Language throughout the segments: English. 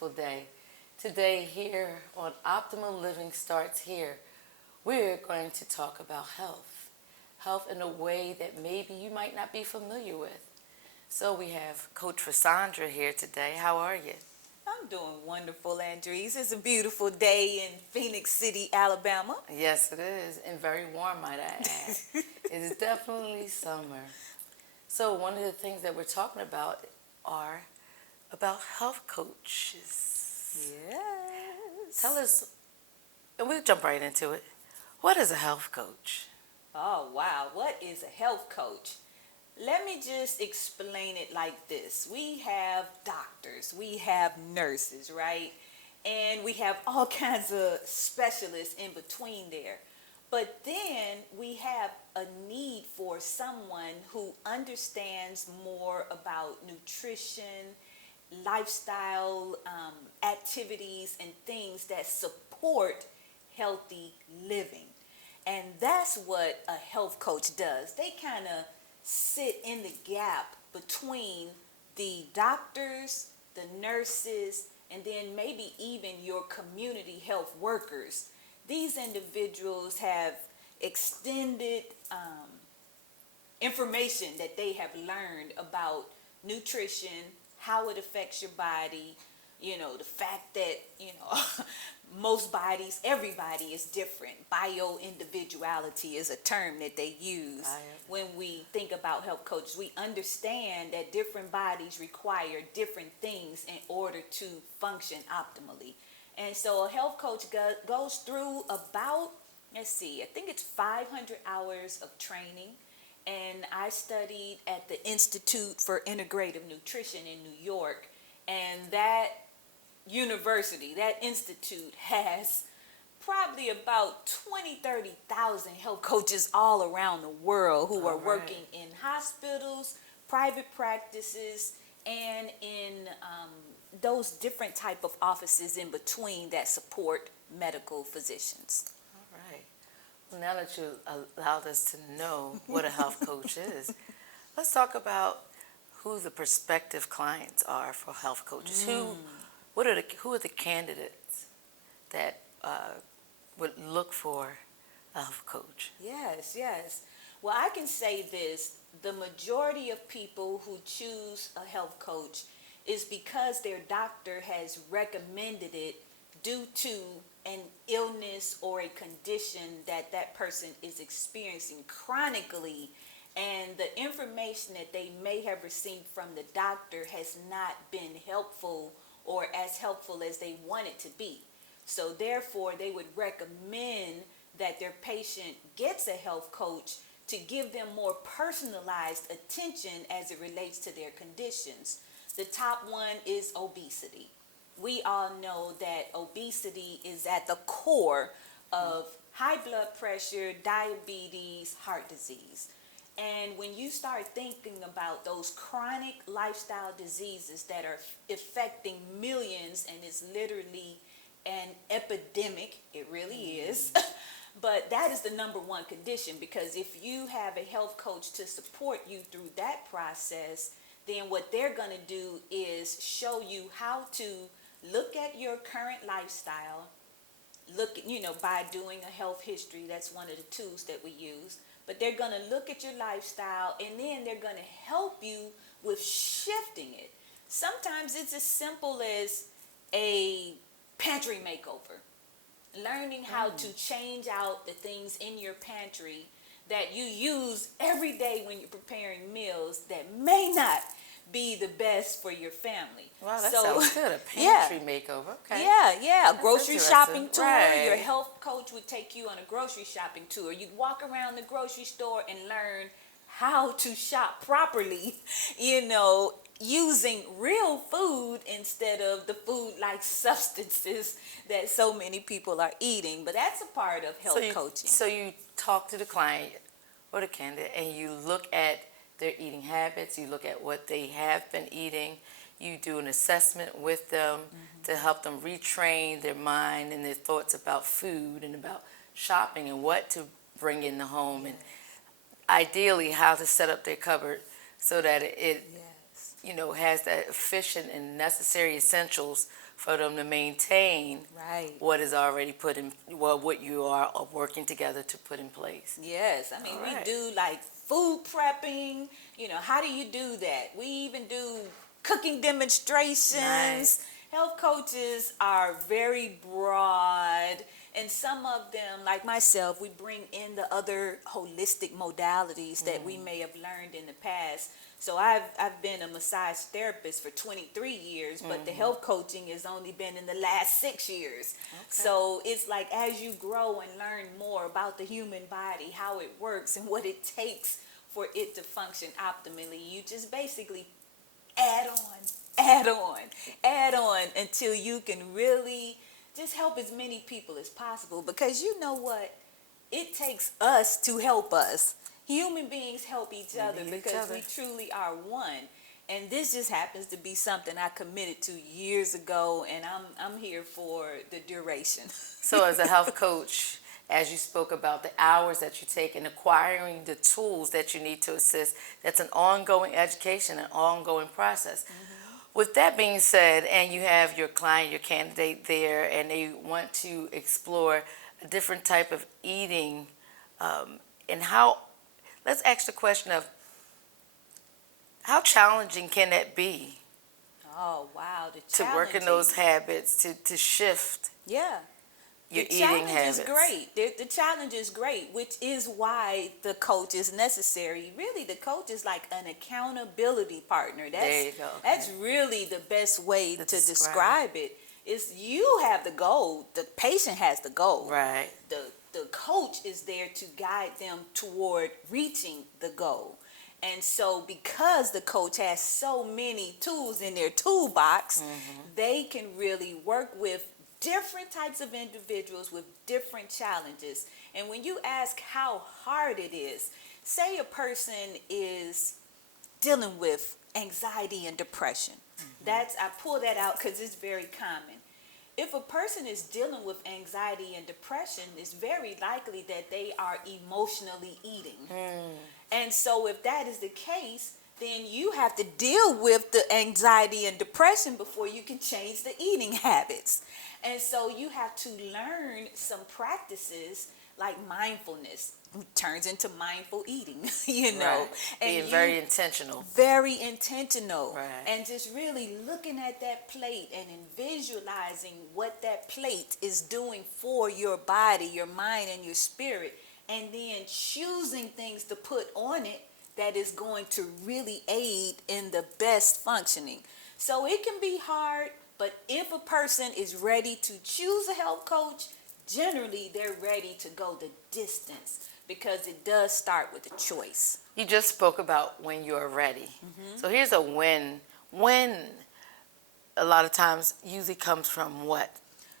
wonderful day. Today, here on Optimal Living Starts Here, we're going to talk about health. Health in a way that maybe you might not be familiar with. So, we have Coach Rasandra here today. How are you? I'm doing wonderful, Andres. It's a beautiful day in Phoenix City, Alabama. Yes, it is, and very warm, might I add. It is definitely summer. So, one of the things that we're talking about are about health coaches. Yes. Tell us, and we'll jump right into it. What is a health coach? Oh, wow. What is a health coach? Let me just explain it like this. We have doctors, we have nurses, right? And we have all kinds of specialists in between there. But then we have a need for someone who understands more about nutrition, lifestyle, activities, and things that support healthy living. And that's what a health coach does. They kind of sit in the gap between the doctors, the nurses, and then maybe even your community health workers. These individuals have extended information that they have learned about nutrition, how it affects your body, the fact that, most bodies, everybody is different. Bio-individuality is a term that they use when we think about health coaches. We understand that different bodies require different things in order to function optimally. And so a health coach goes through about, I think it's 500 hours of training. And I studied at the Institute for Integrative Nutrition in New York. And that university, that institute has probably about 30,000 health coaches all around the world who are working in hospitals, private practices, and in those different type of offices in between that support medical physicians. All right. Well, now that you allowed us to know what a health coach is, let's talk about who the prospective clients are for health coaches. Who are the candidates that would look for a health coach? Yes. Well, I can say this. The majority of people who choose a health coach is because their doctor has recommended it due to an illness or a condition that that person is experiencing chronically, and the information that they may have received from the doctor has not been helpful or as helpful as they want it to be. So therefore, they would recommend that their patient gets a health coach to give them more personalized attention as it relates to their conditions. The top one is obesity. We all know that obesity is at the core of high blood pressure, diabetes, heart disease. And when you start thinking about those chronic lifestyle diseases that are affecting millions, and it's literally an epidemic, it really is. But that is the number one condition, because if you have a health coach to support you through that process, then what they're going to do is show you how to look at your current lifestyle, by doing a health history. That's one of the tools that we use. But they're going to look at your lifestyle, and then they're going to help you with shifting it. Sometimes it's as simple as a pantry makeover. Learning how to change out the things in your pantry that you use every day when you're preparing meals that may not be the best for your family. Wow, that sounds good. A pantry makeover. Okay. Yeah. A grocery shopping tour. Right. Your health coach would take you on a grocery shopping tour. You'd walk around the grocery store and learn how to shop properly, using real food instead of the food-like substances that so many people are eating. But that's a part of health coaching. So you talk to the client or the candidate, and you look at their eating habits, you look at what they have been eating, you do an assessment with them to help them retrain their mind and their thoughts about food and about shopping and what to bring in the home, and ideally how to set up their cupboard so that it has that efficient and necessary essentials for them to maintain Right. what is already put in, well, what you are working together to put in place. Yes, I mean, All we right. do like food prepping. How do you do that? We even do cooking demonstrations. Nice. Health coaches are very broad, and some of them, like myself, we bring in the other holistic modalities that we may have learned in the past. So I've been a massage therapist for 23 years, but the health coaching has only been in the last 6 years. So it's like as you grow and learn more about the human body, how it works and what it takes for it to function optimally, you just basically add on, add on, add on until you can really just help as many people as possible. Because you know what? It takes us to help us. Human beings help each other need each because other. we truly are one. And this just happens to be something I committed to years ago, and I'm here for the duration. So as a health coach, as you spoke about the hours that you take in acquiring the tools that you need to assist, that's an ongoing education, an ongoing process. With that being said, and you have your client, your candidate there, and they want to explore a different type of eating, and how, let's ask the question of how challenging can that be Oh wow, the to work in those challenging. habits, to shift Yeah. your The eating challenge habits? is great. The challenge is great, which is why the coach is necessary. Really, the coach is like an accountability partner. There you go. Okay. That's really the best way to describe. describe it. Is you have the goal, the patient has the goal. Right. The coach is there to guide them toward reaching the goal. And so because the coach has so many tools in their toolbox, they can really work with different types of individuals with different challenges. And when you ask how hard it is, say a person is dealing with anxiety and depression. I pull that out because it's very common. If a person is dealing with anxiety and depression, it's very likely that they are emotionally eating. And so if that is the case, then you have to deal with the anxiety and depression before you can change the eating habits. And so you have to learn some practices like mindfulness, turns into mindful eating, Right. and Being very intentional. very intentional. Right. And just really looking at that plate and visualizing what that plate is doing for your body, your mind, and your spirit, and then choosing things to put on it that is going to really aid in the best functioning. So it can be hard, but if a person is ready to choose a health coach, generally they're ready to go the distance because it does start with a choice. You just spoke about when you're ready. So here's a when. When a lot of times usually comes from what?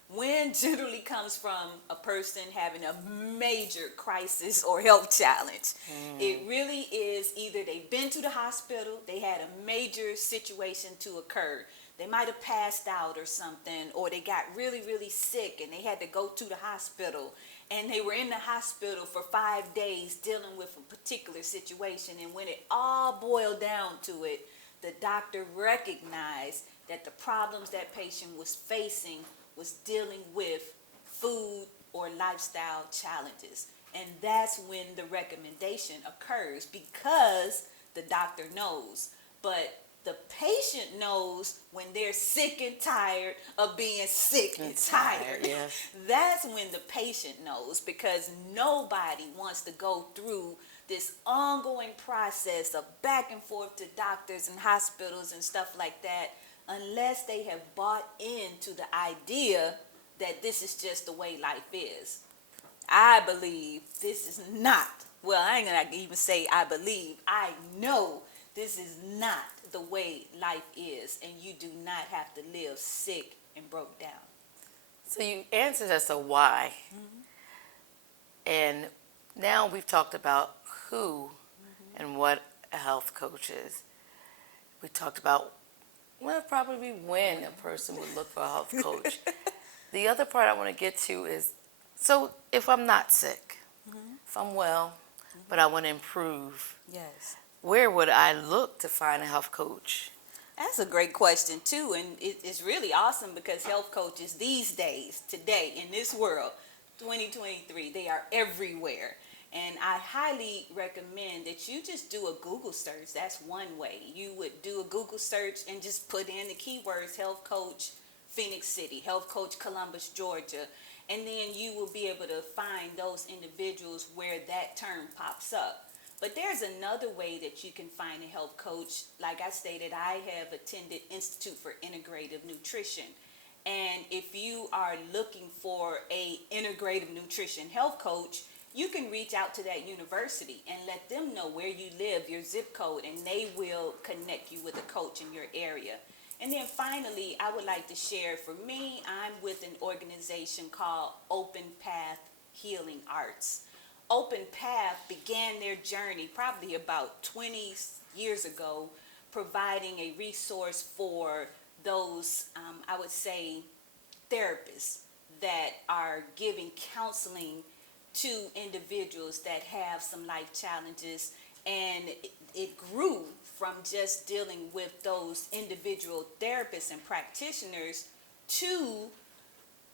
When generally comes from a person having a major crisis or health challenge. It really is either they've been to the hospital, they had a major situation to occur. They might have passed out or something, or they got really, really sick and they had to go to the hospital. And they were in the hospital for 5 days dealing with a particular situation. And when it all boiled down to it, the doctor recognized that the problems that patient was facing was dealing with food or lifestyle challenges. And that's when the recommendation occurs because the doctor knows. But the patient knows when they're sick and tired of being sick and tired. Yes. That's when the patient knows, because nobody wants to go through this ongoing process of back and forth to doctors and hospitals and stuff like that unless they have bought into the idea that this is just the way life is. I believe this is not, well, I ain't gonna even say I believe, I know this is not the way life is, and you do not have to live sick and broke down. So you answered as to why. And now we've talked about who and what a health coach is. We talked about, well, probably when a person would look for a health coach. The other part I want to get to is, so if I'm not sick, if I'm well, but I want to improve, Yes. where would I look to find a health coach? That's a great question too, and it's really awesome because health coaches these days, today in this world, 2023, they are everywhere. And I highly recommend that you just do a Google search. That's one way. You would do a Google search and just put in the keywords health coach Phoenix City, health coach Columbus, Georgia, and then you will be able to find those individuals where that term pops up. But there's another way that you can find a health coach. Like I stated, I have attended Institute for Integrative Nutrition. And if you are looking for a integrative nutrition health coach, you can reach out to that university and let them know where you live, your zip code, and they will connect you with a coach in your area. And then finally, I would like to share, for me, I'm with an organization called Open Path Healing Arts. Open Path began their journey probably about 20 years ago, providing a resource for those, I would say, therapists that are giving counseling to individuals that have some life challenges. And it grew from just dealing with those individual therapists and practitioners to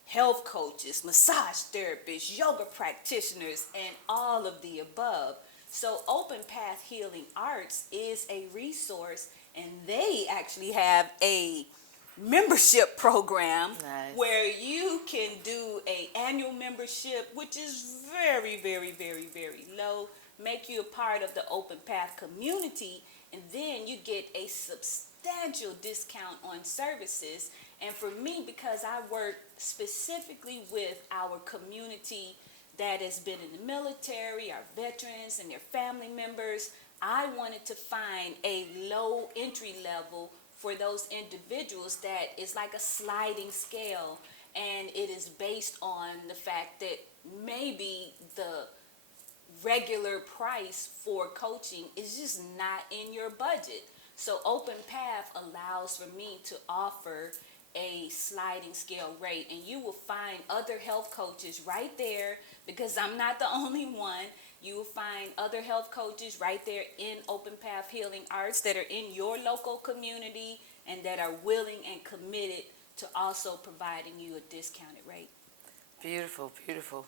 health coaches, massage therapists, yoga practitioners, and all of the above. So Open Path Healing Arts is a resource, and they actually have a membership program. Nice. Where you can do a annual membership, which is very, very, very, very low, make you a part of the Open Path community, and then you get a substantial discount on services. And for me, because I work specifically with our community that has been in the military, our veterans and their family members, I wanted to find a low entry level for those individuals that is like a sliding scale, and it is based on the fact that maybe the regular price for coaching is just not in your budget. So Open Path allows for me to offer a sliding scale rate, and you will find other health coaches right there, because I'm not the only one. You will find other health coaches right there in Open Path Healing Arts that are in your local community and that are willing and committed to also providing you a discounted rate. Beautiful, beautiful.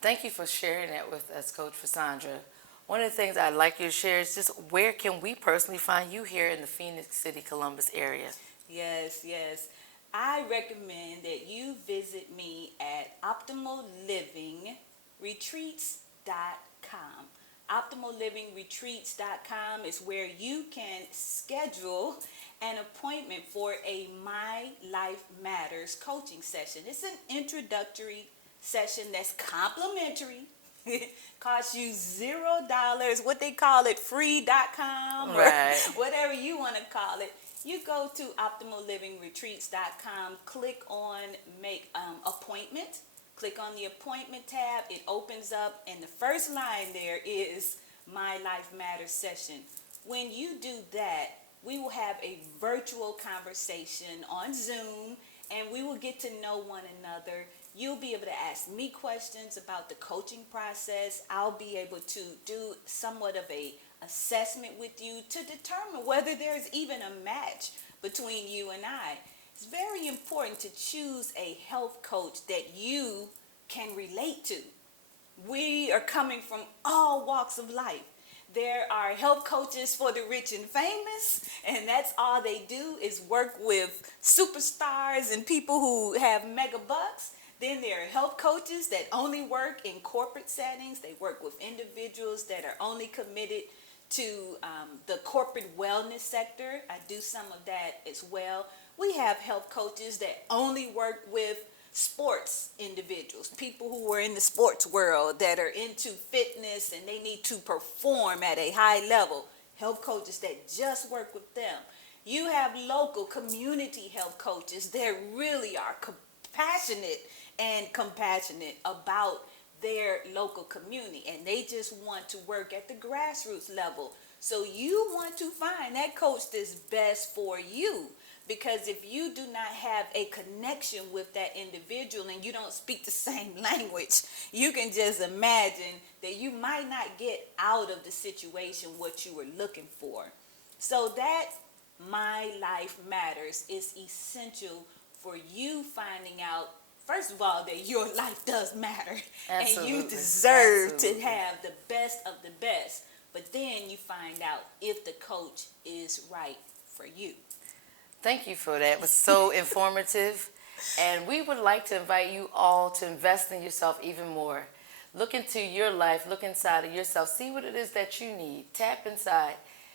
Thank you for sharing that with us, Coach Fasandra. One of the things I'd like you to share is just where can we personally find you here in the Phoenix City, Columbus area? Yes, yes. I recommend that you visit me at OptimalLivingRetreats.com. OptimalLivingRetreats.com is where you can schedule an appointment for a My Life Matters coaching session. It's an introductory session that's complimentary. Costs you $0, what they call it, free.com, or Right. whatever you want to call it. You go to OptimalLivingRetreats.com, click on make appointment, click on the appointment tab, it opens up, and the first line there is My Life Matters session. When you do that, we will have a virtual conversation on Zoom, and we will get to know one another. You'll be able to ask me questions about the coaching process. I'll be able to do somewhat of a assessment with you to determine whether there's even a match between you and I. It's very important to choose a health coach that you can relate to. We are coming from all walks of life. There are health coaches for the rich and famous, and that's all they do is work with superstars and people who have mega bucks. Then there are health coaches that only work in corporate settings. They work with individuals that are only committed to the corporate wellness sector. I do some of that as well. We have health coaches that only work with sports individuals, people who are in the sports world that are into fitness and they need to perform at a high level. Health coaches that just work with them. You have local community health coaches that really are passionate and compassionate about their local community, and they just want to work at the grassroots level. So you want to find that coach that's best for you, because if you do not have a connection with that individual and you don't speak the same language, you can just imagine that you might not get out of the situation what you were looking for. So that My Life Matters is essential for you finding out, first of all, that your life does matter. Absolutely. And you deserve Absolutely. to have the best of the best. But then you find out if the coach is right for you. Thank you for that. It was so informative. And we would like to invite you all to invest in yourself even more. Look into your life, look inside of yourself, see what it is that you need. Tap inside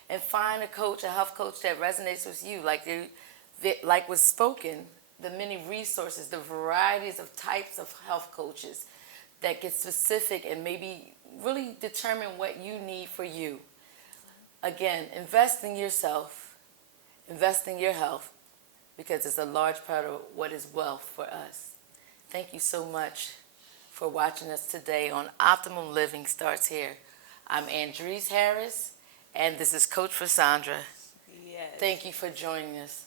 and find a coach, a health coach that resonates with you. Like was spoken, the many resources, the varieties of types of health coaches that get specific and maybe really determine what you need for you. Again, invest in yourself, invest in your health, because it's a large part of what is wealth for us. Thank you so much for watching us today on Optimum Living Starts Here. I'm Andreese Harris, and this is Coach for Sandra. Yes. Thank you for joining us.